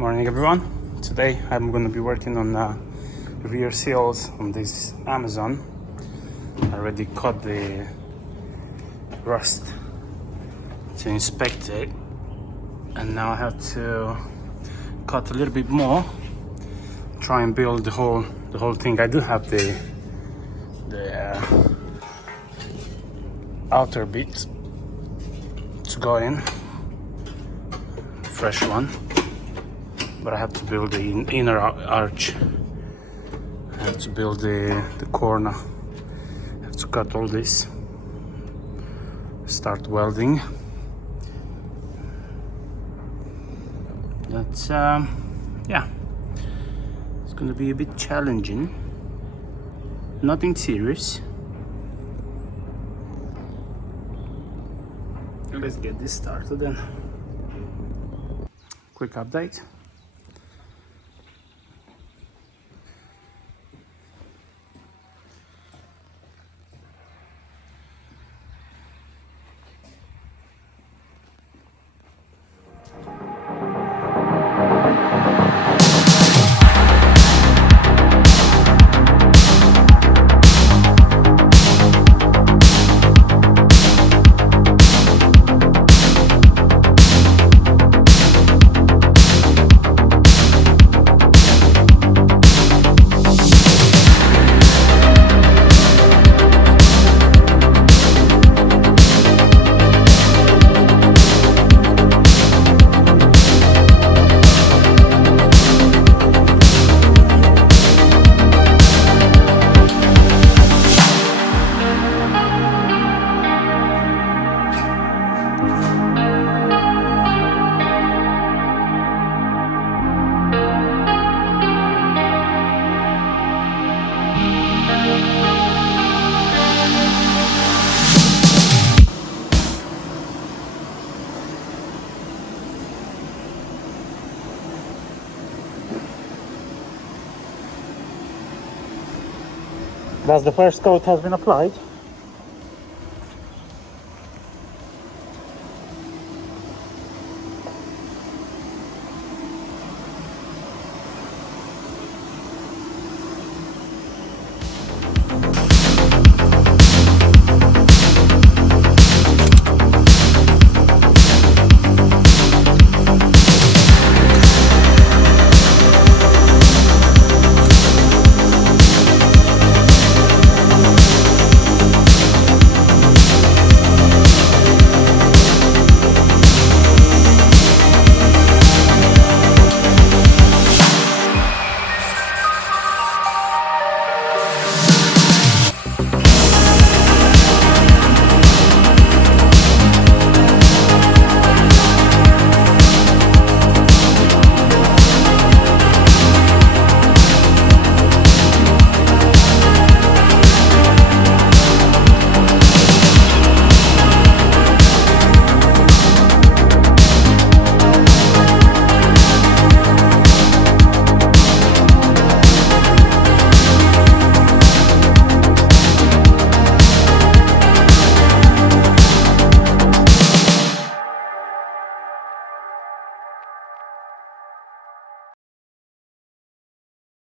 Morning everyone. Today I'm going to be working on rear seals on this Amazon. I already cut the rust to inspect it, and now I have to cut a little bit more, try and build the whole thing. I do have the outer bit to go in, fresh one, but I have to build the inner arch. I have to build the corner. I have to cut all this, start welding. That's yeah, it's gonna be a bit challenging. Nothing serious. Let's get this started then. Quick update. That's the first coat has been applied.